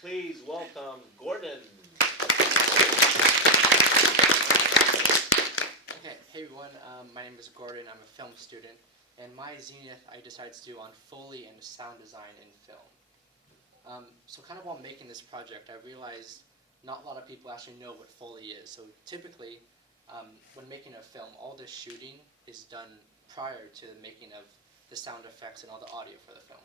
Please welcome Gordon. Okay, hey everyone, my name is Gordon, I'm a film student, and my Zenith I decided to do on Foley and sound design in film. So kind of while making this project, I realized not a lot of people actually know what Foley is. So typically, when making a film, all the shooting is done prior to the making of the sound effects and all the audio for the film.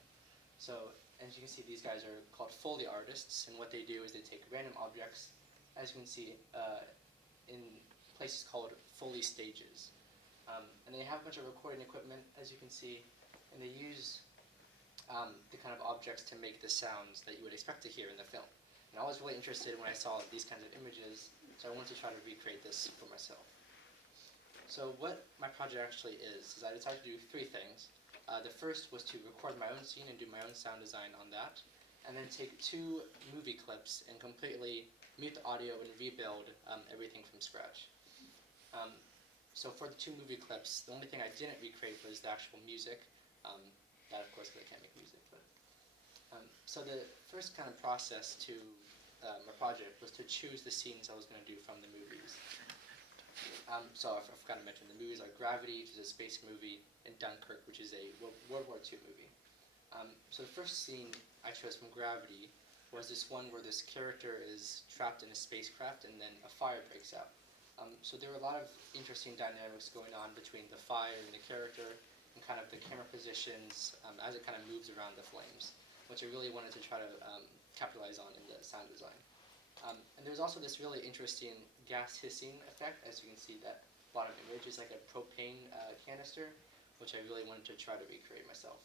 So as you can see, these guys are called Foley artists, and what they do is they take random objects, as you can see, in places called Foley stages. And they have a bunch of recording equipment, as you can see, and they use the kind of objects to make the sounds that you would expect to hear in the film. And I was really interested when I saw these kinds of images, so I wanted to try to recreate this for myself. So what my project actually is I decided to do three things. The first was to record my own scene and do my own sound design on that, and then take two movie clips and completely mute the audio and rebuild everything from scratch. So for the two movie clips, the only thing I didn't recreate was the actual music. That, of course, because I can't make music. So the first kind of process to my project was to choose the scenes I was going to do from the movies. So I forgot to mention, the movies are Gravity, which is a space movie, and Dunkirk, which is a World War II movie. So the first scene I chose from Gravity was this one where this character is trapped in a spacecraft and then a fire breaks out. So there were a lot of interesting dynamics going on between the fire and the character and kind of the camera positions as it kind of moves around the flames, which I really wanted to try to capitalize on in the sound design. And there's also this really interesting gas hissing effect, as you can see that bottom image is like a propane canister, which I really wanted to try to recreate myself.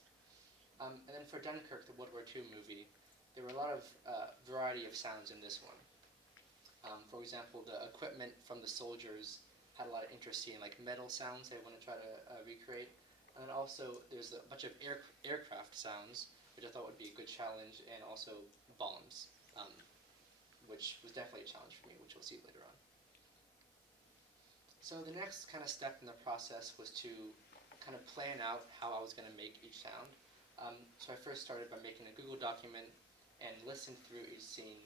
And then for Dunkirk, the World War II movie, there were a lot of variety of sounds in this one. For example, the equipment from the soldiers had a lot of interesting like metal sounds I want to try to recreate. And then also there's a bunch of aircraft sounds, which I thought would be a good challenge, and also bombs, which was definitely a challenge for me, which we'll see later on. So the next kind of step in the process was to kind of plan out how I was going to make each sound. So I first started by making a Google document and listened through each scene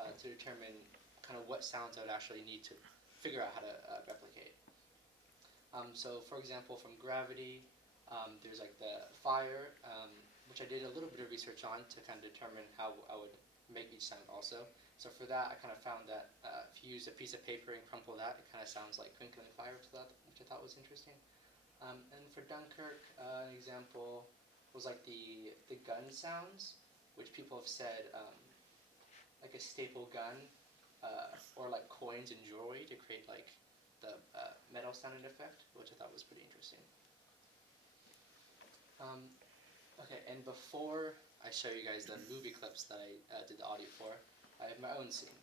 to determine kind of what sounds I would actually need to figure out how to replicate. So for example, from Gravity, there's like the fire, which I did a little bit of research on to kind of determine how I would make each sound also. So for that, I kind of found that if you use a piece of paper and crumple that, it kind of sounds like twinkling fire, which I thought was interesting. And for Dunkirk, an example was like the gun sounds, which people have said like a staple gun, or like coins and jewelry to create like the metal sounding effect, which I thought was pretty interesting. Okay, and before I show you guys the movie clips that I did the audio for, I have my own scene.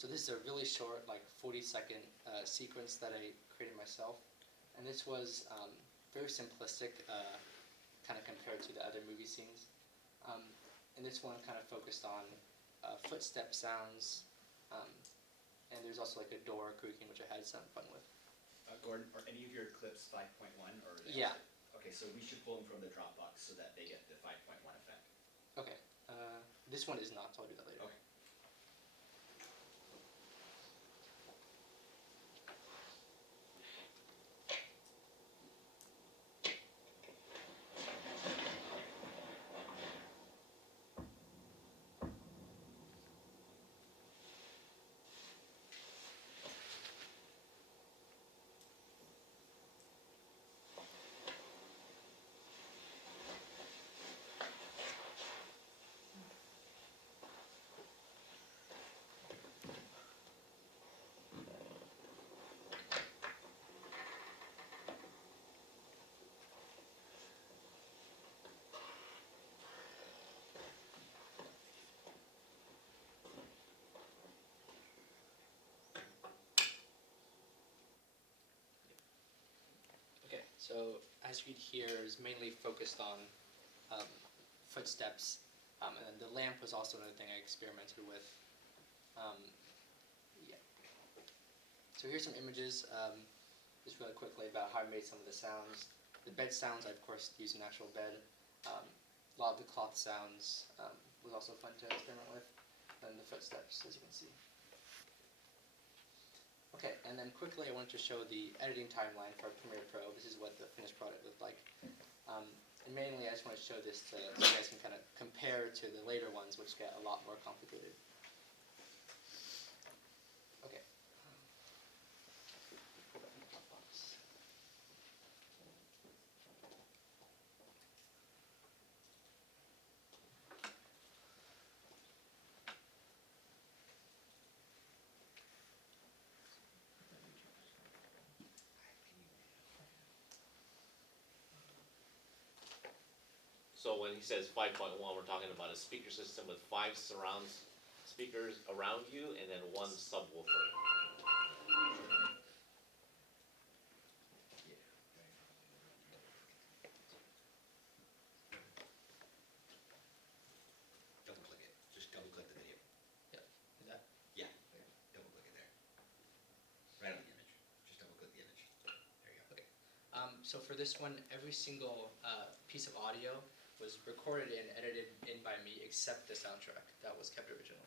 So this is a really short, like 40-second sequence that I created myself, and this was very simplistic, kind of compared to the other movie scenes. And this one kind of focused on footstep sounds, and there's also like a door creaking, which I had some fun with. Gordon, are any of your clips 5.1 or? Yeah. Okay, so we should pull them from the Dropbox so that they get the 5.1 effect. Okay. This one is not, so I'll do that later. Okay. Okay, so as you can hear, is mainly focused on footsteps, and then the lamp was also another thing I experimented with. Yeah. So here's some images, just really quickly about how I made some of the sounds. The bed sounds, I of course used an actual bed. A lot of the cloth sounds was also fun to experiment with. footsteps, as you can see. Okay, and then quickly I wanted to show the editing timeline for Premiere Pro. This is what the finished product looked like. And mainly I just want to show this so you guys can kind of compare to the later ones, which get a lot more complicated. Okay. Pull that in the top box. So when he says 5.1, we're talking about a speaker system with 5 surround speakers around you and then 1 subwoofer. Double click it, just double click the video. Is that? Yeah, double click it there. Right on the image, just double click the image. There you go. Okay. So for this one, every single piece of audio was recorded and edited in by me, except the soundtrack. That was kept original.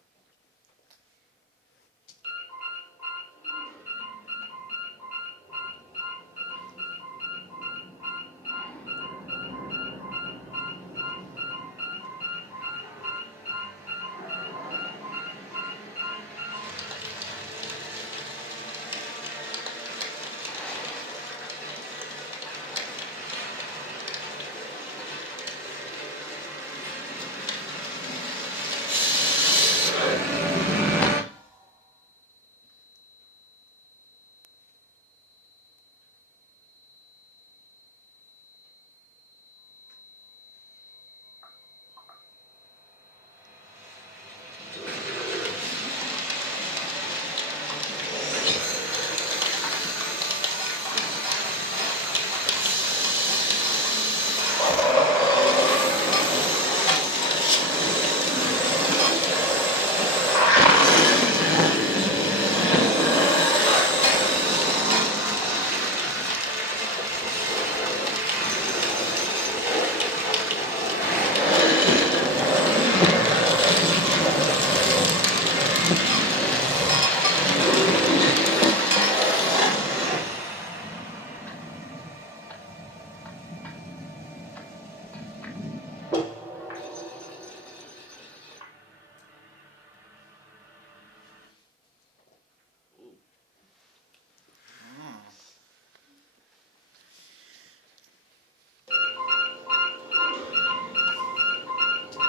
Ooh.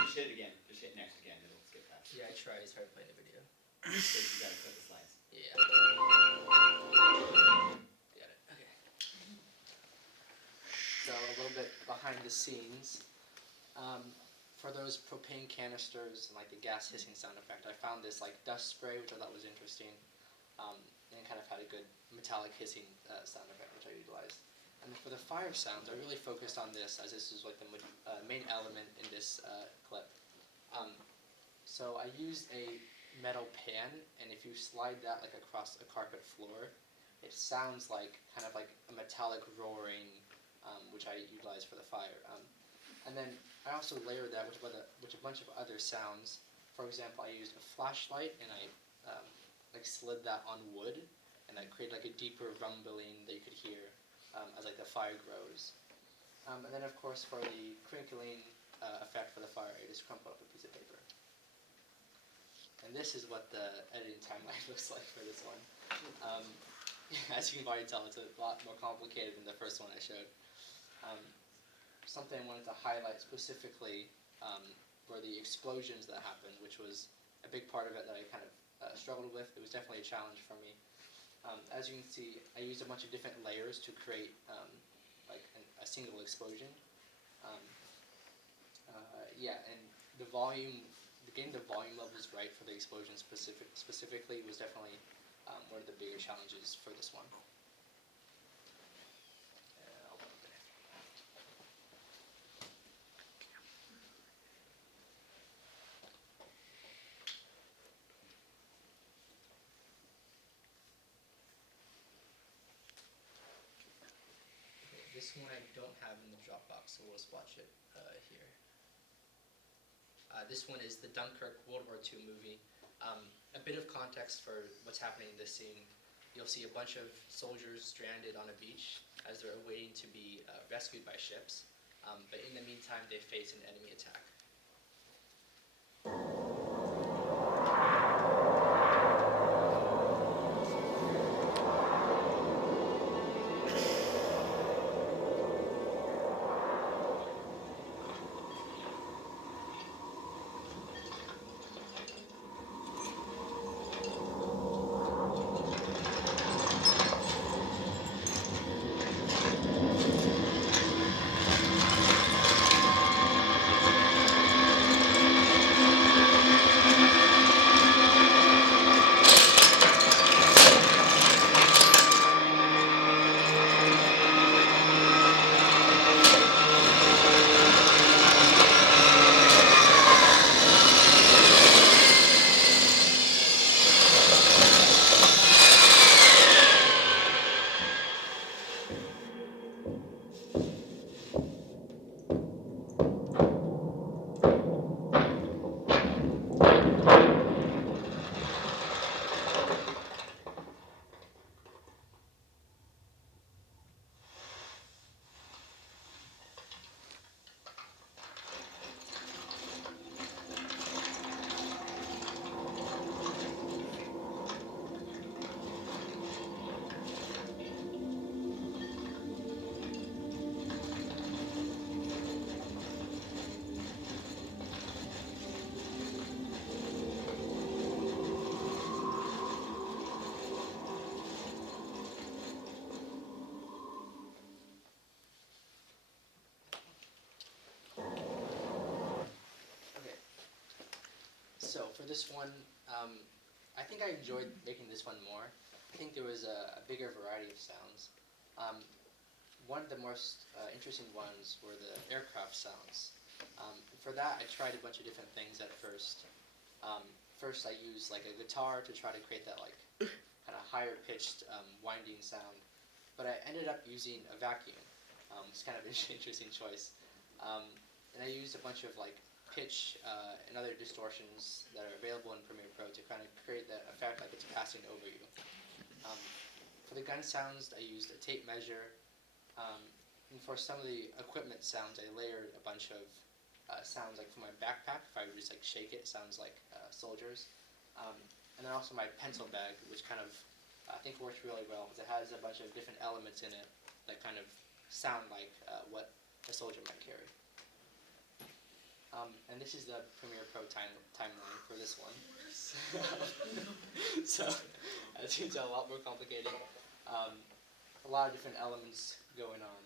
Just hit it again, just hit next again, it'll skip past. Yeah, I tried. It's hard playing the video. So you gotta click the slides. Yeah. Got it. Okay. So a little bit behind the scenes. For those propane canisters and like the gas hissing sound effect, I found this like dust spray, which I thought was interesting, and it kind of had a good metallic hissing sound effect, which I utilized. And then for the fire sounds, I really focused on this, as this is like the main element in this clip. So I used a metal pan, and if you slide that like across a carpet floor, it sounds like kind of like a metallic roaring, which I utilized for the fire. And then I also layered that with a bunch of other sounds. For example, I used a flashlight, and I like slid that on wood, and I created like a deeper rumbling that you could hear as like the fire grows. And then of course for the crinkling effect for the fire, I just crumpled up a piece of paper. And this is what the editing timeline looks like for this one. As you can already tell, it's a lot more complicated than the first one I showed. Something I wanted to highlight specifically were the explosions that happened, which was a big part of it that I kind of struggled with. It was definitely a challenge for me. As you can see, I used a bunch of different layers to create like a single explosion. Yeah, and the volume, getting the volume levels right for the explosion specifically was definitely one of the bigger challenges for this one. This one I don't have in the Dropbox, so we'll just watch it here. This one is the Dunkirk World War II movie. A bit of context for what's happening in this scene. You'll see a bunch of soldiers stranded on a beach as they're waiting to be rescued by ships. But in the meantime, they face an enemy attack. So for this one, I think I enjoyed making this one more. I think there was a bigger variety of sounds. One of the most interesting ones were the aircraft sounds. For that, I tried a bunch of different things at first. First, I used like a guitar to try to create that like kind of higher pitched winding sound, but I ended up using a vacuum. It's kind of an interesting choice. And I used a bunch of like pitch and other distortions that are available in Premiere Pro to kind of create that effect like it's passing over you. For the gun sounds, I used a tape measure. And for some of the equipment sounds, I layered a bunch of sounds like from my backpack. If I would just like shake it, sounds like soldiers. And then also my pencil bag, which kind of I think works really well because it has a bunch of different elements in it that kind of sound like what a soldier might carry. And this is the Premiere Pro timeline for this one. So, as you can tell, a lot more complicated. A lot of different elements going on.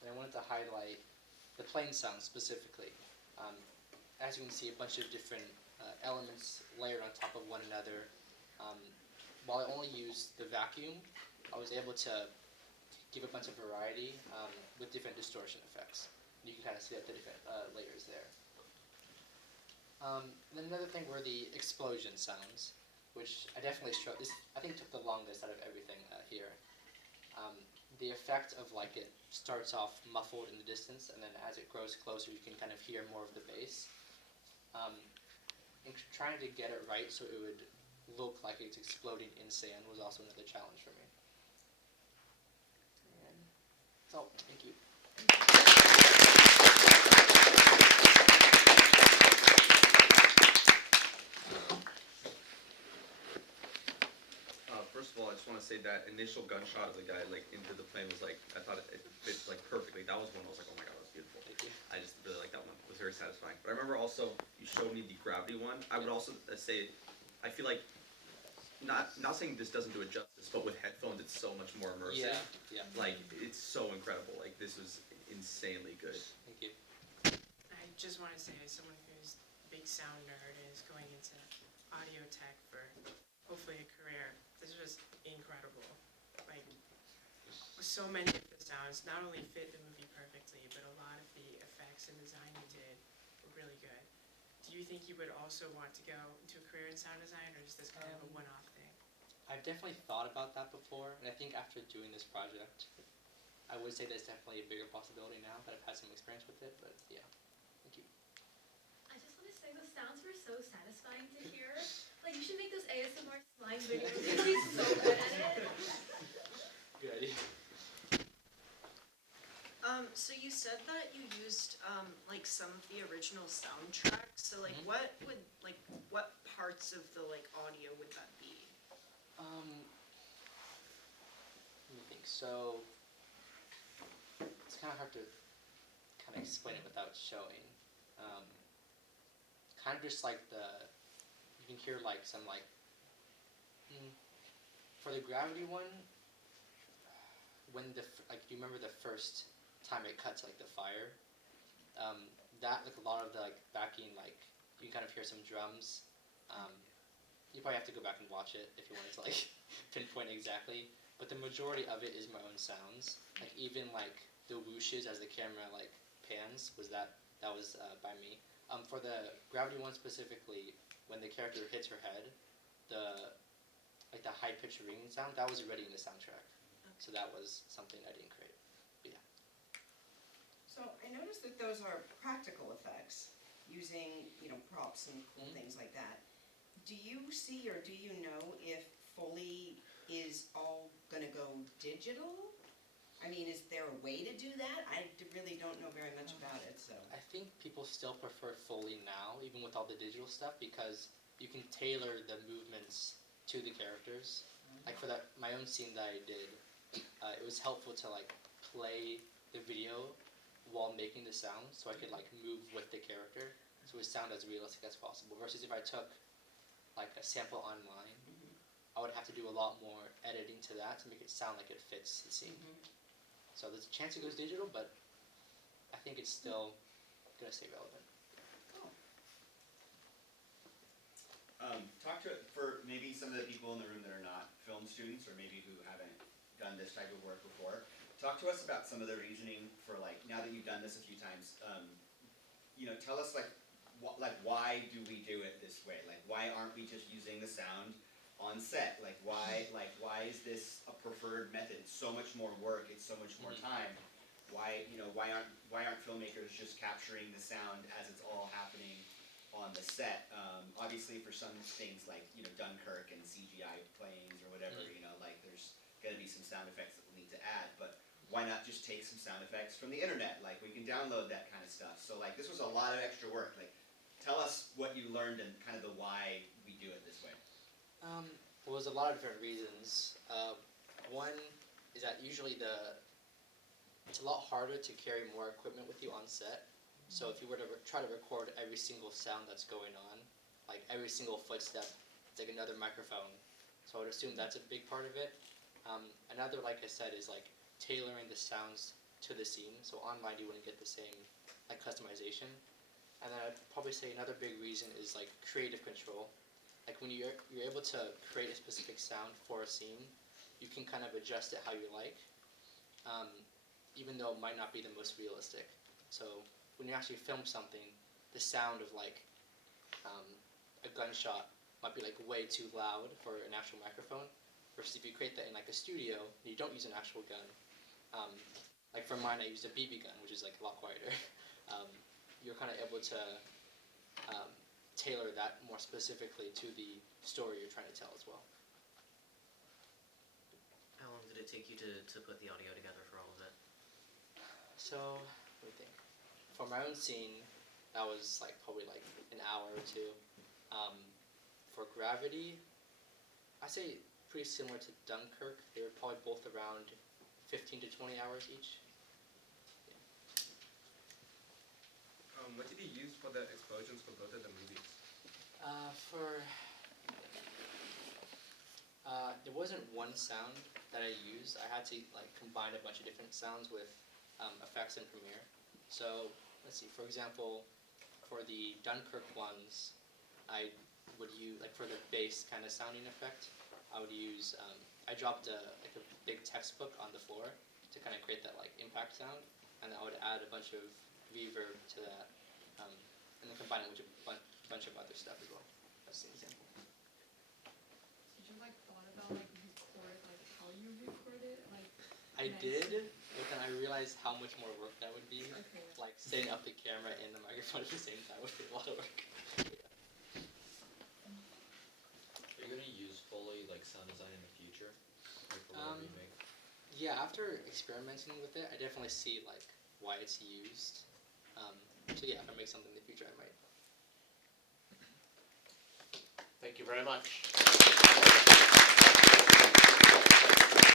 And I wanted to highlight the plane sound specifically. As you can see, a bunch of different elements layered on top of one another. While I only used the vacuum, I was able to give a bunch of variety with different distortion effects. You can kind of see up the different layers there. And then another thing were the explosion sounds, which I definitely struggled. This I think took the longest out of everything here. The effect of like it starts off muffled in the distance, and then as it grows closer, you can kind of hear more of the bass. And trying to get it right so it would look like it's exploding in sand was also another challenge for me. And so, thank you. First of all, I just want to say that initial gunshot of the guy like into the plane was like I thought it fit like perfectly. That was one I was like, oh my god, that's beautiful. Thank you. I just really like that one. It was very satisfying. But I remember also you showed me the gravity one. I would also say, I feel like not saying this doesn't do it justice, but with headphones it's so much more immersive. Yeah. Like it's so incredible. Like this was insanely good. Thank you. I just want to say, as someone who's a big sound nerd and is going into audio tech for hopefully a career, this was incredible. Like, so many of the sounds not only fit the movie perfectly, but a lot of the effects and design you did were really good. Do you think you would also want to go into a career in sound design, or is this kind of a one-off thing? I've definitely thought about that before, and I think after doing this project, I would say there's definitely a bigger possibility now that I've had some experience with it, but yeah. Thank you. I just want to say the sounds were so satisfying to hear. said that you used like some of the original soundtracks. So like, what parts of the like audio would that be? Let me think. So it's kind of hard to kind of explain it without showing. Kind of just like you can hear like some like for the gravity one. When do you remember the first time it cuts like the fire? That like a lot of the like backing like you can kind of hear some drums. You probably have to go back and watch it if you wanted to like pinpoint exactly. But the majority of it is my own sounds. Like even like the whooshes as the camera like pans that was by me. For the gravity one specifically, when the character hits her head, the like the high pitched ringing sound that was already in the soundtrack. So that was something I didn't create. But yeah. So I noticed that those are practical effects using, props and cool things like that. Do you see or do you know if Foley is all gonna go digital? I mean, is there a way to do that? I really don't know very much about it, so. I think people still prefer Foley now, even with all the digital stuff, because you can tailor the movements to the characters. Like for that, my own scene that I did, it was helpful to like play the video while making the sound, so I could like move with the character, so it would sound as realistic as possible. Versus if I took like a sample online, I would have to do a lot more editing to that to make it sound like it fits the scene. So there's a chance it goes digital, but I think it's still gonna stay relevant. Talk to it for maybe some of the people in the room that are not film students or maybe who haven't done this type of work before. Talk to us about some of the reasoning for like, now that you've done this a few times, tell us like why do we do it this way? Like why aren't we just using the sound on set? Like why is this a preferred method? It's so much more work, it's so much more time. Why aren't filmmakers just capturing the sound as it's all happening on the set? Obviously for some things like, Dunkirk and CGI planes or whatever, like there's gonna be some sound effects that we'll need to add, but why not just take some sound effects from the internet? Like we can download that kind of stuff. So like this was a lot of extra work. Like tell us what you learned and kind of the why we do it this way. Well, there's a lot of different reasons. One is that usually it's a lot harder to carry more equipment with you on set. So if you were to try to record every single sound that's going on, like every single footstep, it's like another microphone. So I would assume that's a big part of it. Another, like I said, is like tailoring the sounds to the scene. So online you wouldn't get the same like customization. And then I'd probably say another big reason is like creative control. Like when you're able to create a specific sound for a scene, you can kind of adjust it how you like, even though it might not be the most realistic. So when you actually film something, the sound of like a gunshot might be like way too loud for an actual microphone. Versus if you create that in like a studio, and you don't use an actual gun. Like for mine, I used a BB gun, which is like a lot quieter. You're kind of able to tailor that more specifically to the story you're trying to tell as well. How long did it take you to put the audio together for all of it? So, let me think. For my own scene, that was like probably like an hour or two. For Gravity, I say pretty similar to Dunkirk. They were probably both around 15 to 20 hours each. What did you use for the explosions for both of the movies? There wasn't one sound that I used. I had to like combine a bunch of different sounds with effects in Premiere. So let's see. For example, for the Dunkirk ones, I would use like for the bass kind of sounding effect. I would use. I dropped a big textbook on the floor to kind of create that like impact sound, and I would add a bunch of reverb to that, and then combine it with a bunch of other stuff as well. That's an example. Did you thought about record how you record it? I did, but then I realized how much more work that would be. Okay. Like setting up the camera and the microphone at the same time would be a lot of work. Are you gonna use Foley like sound design in the future? Like for whatever you make? Yeah, after experimenting with it, I definitely see like why it's used. So yeah, if I make something in the future, I might. Thank you very much.